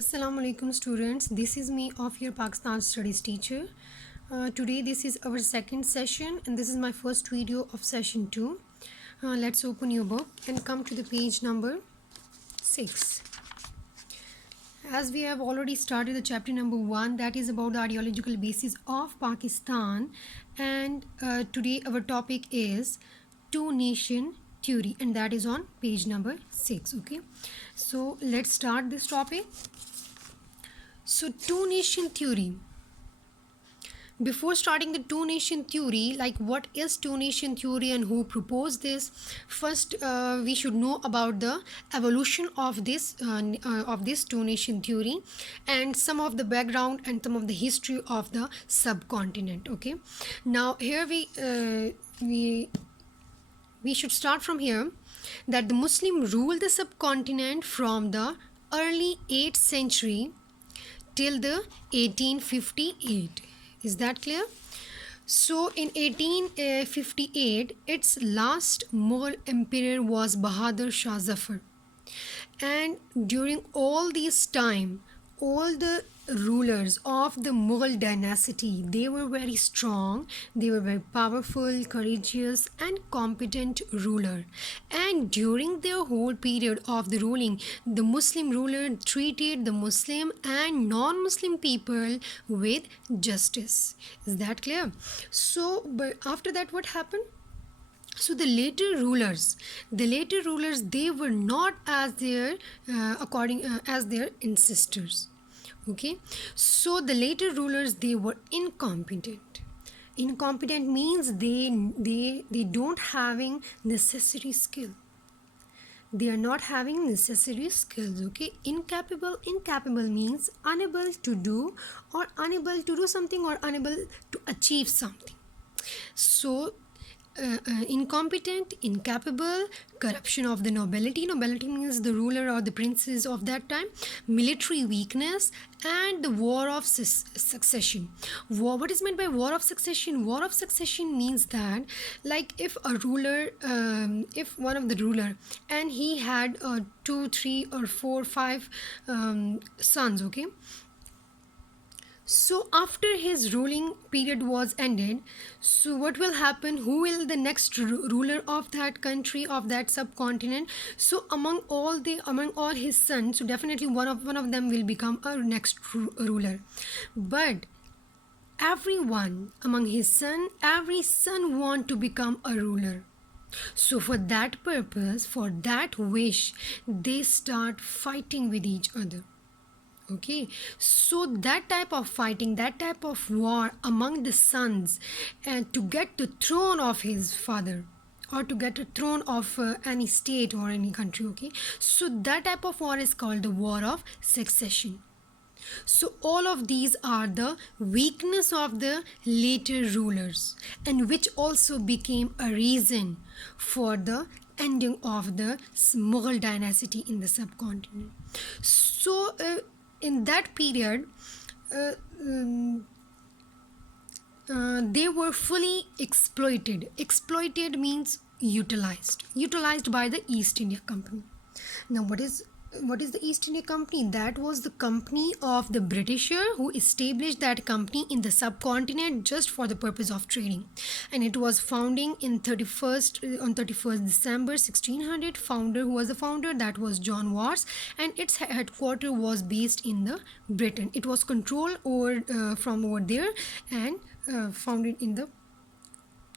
Assalamu alaikum students, this is me of your Pakistan studies teacher. Today this is our second session and this is my first video of session 2. Let's open your book and come to the page number 6. As we have already started the chapter number 1, that is about the ideological basis of Pakistan, and today our topic is two nation theory, and that is on page number 6. Okay, so let's start this topic. So two nation theory. Before starting the two nation theory, like what is two nation theory and who proposed this, first we should know about the evolution of this two nation theory and some of the background and some of the history of the subcontinent. Okay, now here we should start from here, that the Muslim ruled the subcontinent from the early 8th century till the 1858. Is that clear? So in 1858, its last Mughal emperor was Bahadur Shah Zafar, and during all this time, all the rulers of the Mughal dynasty, they were very strong, they were very powerful, courageous and competent ruler. And during their whole period of the ruling, the Muslim ruler treated the Muslim and non-Muslim people with justice. Is that clear? So but after that, what happened? So the later rulers, they were not as their as their ancestors. Okay, so the later rulers, they were incompetent. Incompetent means they don't having necessary skill. They are not having necessary skills. Okay, incapable means unable to do, or unable to do something, or unable to achieve something. So incompetent, incapable, corruption of the nobility. Nobility means the ruler or the princes of that time. Military weakness, and the war of succession. What is meant by war of succession? War of succession means that, like, if a ruler, if one of the ruler, and he had 2, 3 or 4, 5 sons. Okay, so after his ruling period was ended, so what will happen? Who will the next ruler of that country, of that subcontinent? So among all his sons, so definitely one of them will become a next ruler. But everyone among every son want to become a ruler. So for that purpose, for that wish, they start fighting with each other. Okay, so that type of fighting, that type of war among the sons, and to get the throne of his father, or to get a throne of any state or any country. Okay, so that type of war is called the war of succession. So all of these are the weakness of the later rulers, and which also became a reason for the ending of the Mughal dynasty in the subcontinent. So in that period, they were fully exploited. Exploited means utilized by the East India Company. Now what is the East India Company? That was the company of the Britisher, who established that company in the subcontinent just for the purpose of trading, and it was founding in 31st December 1600. Who was the founder? That was John Watts, and its headquarters was based in the Britain. It was controlled over from over there, and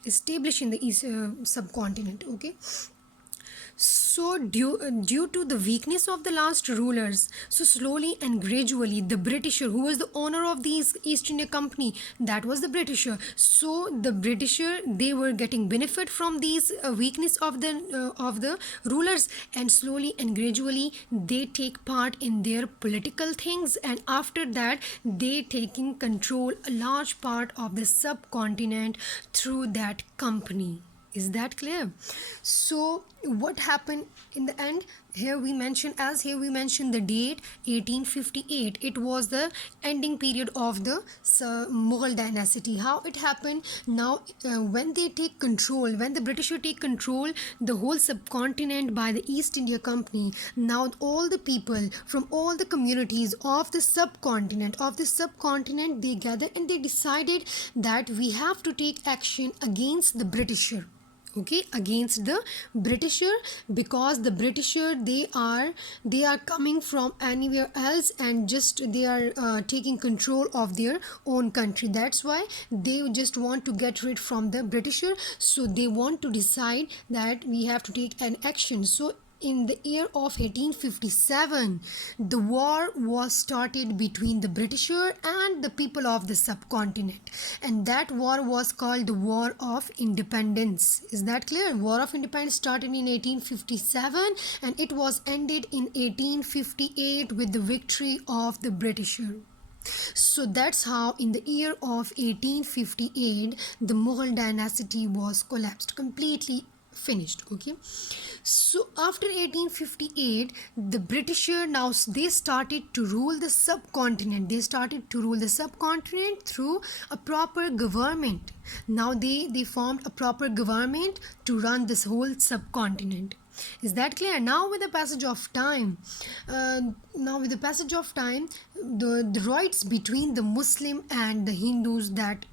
established in the East subcontinent. Okay, so due to the weakness of the last rulers, so slowly and gradually the Britisher, who was the owner of the East India Company, that was the Britisher. So the Britisher, they were getting benefit from these weakness of the rulers, and slowly and gradually they take part in their political things, and after that they taking control a large part of the subcontinent through that company. Is that clear? So what happened in the end? here we mention, as here we mention the date 1858. It was the ending period of the Mughal dynasty. How it happened? Now when they take control, when the Britishers take control the whole subcontinent by the East India Company, now all the people from all the communities of the subcontinent they gather and they decided that we have to take action against the Britisher. Okay, against the Britisher, because the Britisher they are coming from anywhere else and just they are taking control of their own country. That's why they just want to get rid from the Britisher, so they want to decide that we have to take an action. So in the year of 1857, the war was started between the Britisher and the people of the subcontinent, and that war was called the War of Independence. Is that clear? War of Independence started in 1857 and it was ended in 1858 with the victory of the Britisher. So that's how in the year of 1858 the Mughal dynasty was collapsed, completely finished. Okay, so after 1858 the Britisher now they started to rule the subcontinent. They started to rule the subcontinent through a proper government. Now they formed a proper government to run this whole subcontinent. Is that clear? Now with the passage of time, the rights between the Muslim and the Hindus that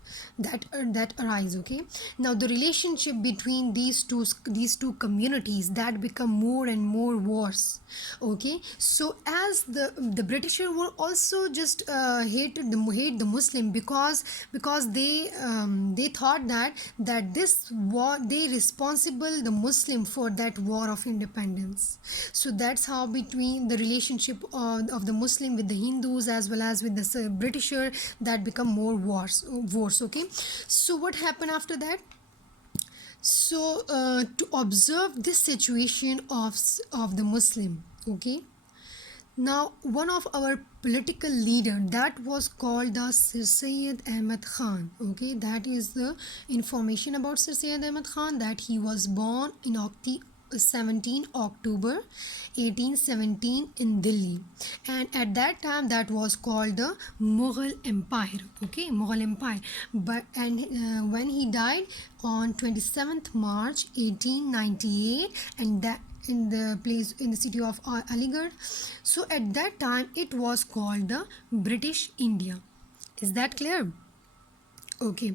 arise. Okay, now the relationship between these two communities that become more and more worse. Okay, so as the Britisher were also just hate the Muslim because they thought that this war they responsible the Muslim for that war of independence. So that's how between the relationship of the Muslim with the Hindus as well as with the Britisher that become more wars. Okay, so what happened after that? So to observe this situation of the Muslim. Okay, now one of our political leader that was called the Sir Syed Ahmad Khan. Okay, that is the information about Sir Syed Ahmad Khan, that he was born in 17 October 1817 in Delhi, and at that time that was called the Mughal Empire. Okay, Mughal Empire. But when he died on 27th March 1898, and that in the city of Aligarh. So at that time it was called the British India. Is that clear? Okay,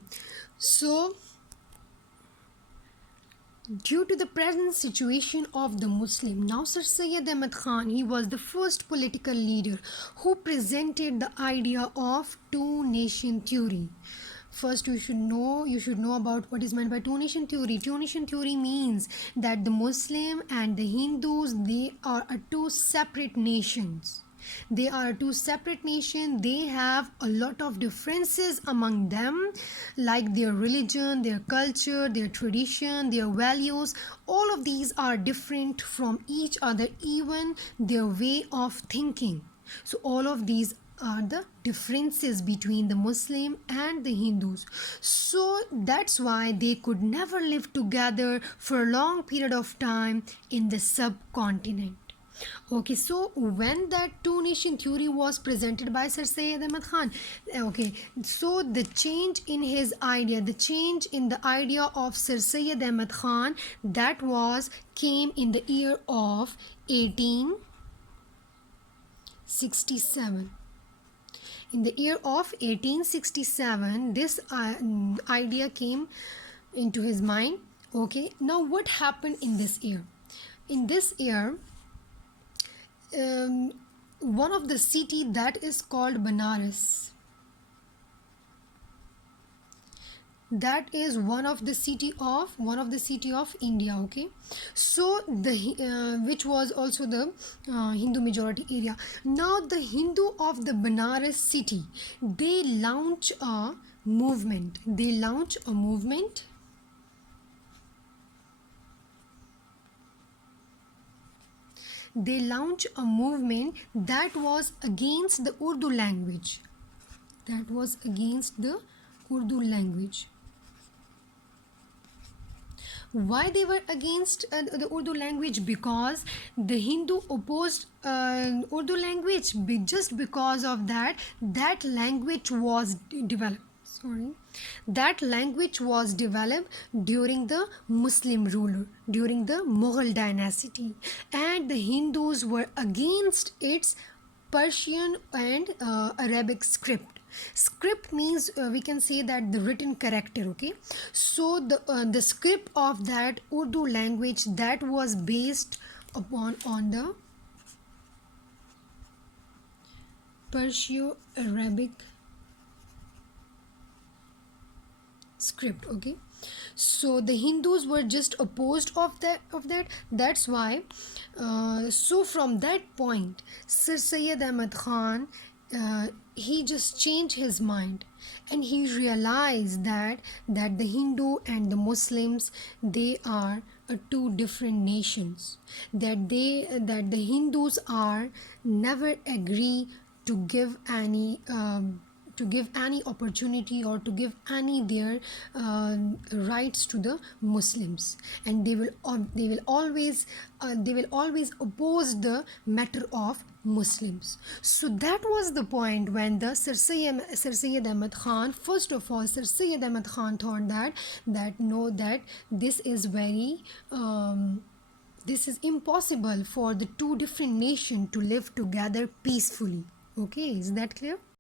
so due to the present situation of the Muslim, now Sir Syed Ahmad Khan, he was the first political leader who presented the idea of two-nation theory. First, you should know about what is meant by two-nation theory. Two-nation theory means that the Muslim and the Hindus, they are two separate nations. They are two separate nations. They have a lot of differences among them, like their religion, their culture, their tradition, their values. All of these are different from each other, even their way of thinking. So all of these are the differences between the Muslim and the Hindus. So that's why they could never live together for a long period of time in the subcontinent. Okay, so when that two-nation theory was presented by Sir Syed Ahmad Khan, okay, so the change in his idea, the change in the idea of Sir Syed Ahmad Khan, that was came in the year of 1867. In the year of 1867, this idea came into his mind. Okay, now what happened in this year? In this year, one of the city that is called Banaras, that is one of the city of India. Okay, so the which was also the Hindu majority area. Now the Hindu of the Banaras city, they launch a movement. They launch a movement that was against the Urdu language. Why they were against the Urdu language? Because the Hindu opposed Urdu language. Just because of that, that language was developed. Sorry, that language was developed during the Muslim rule, during the Mughal dynasty, and the Hindus were against its Persian and Arabic script. Script means we can say that the written character. Okay, so the script of that Urdu language that was based upon on the Perso-Arabic script. Okay, so the Hindus were just opposed of that. That's why so from that point Sir Syed Ahmad Khan he just changed his mind, and he realized that the Hindu and the Muslims, they are two different nations, that the Hindus are never agree to give any to give any opportunity or to give any their rights to the Muslims, and they will always oppose the matter of Muslims. So that was the point when the Sir Syed Ahmad Khan, first of all, Sir Syed Ahmad Khan thought that no, that this is very this is impossible for the two different nations to live together peacefully. Okay, is that clear?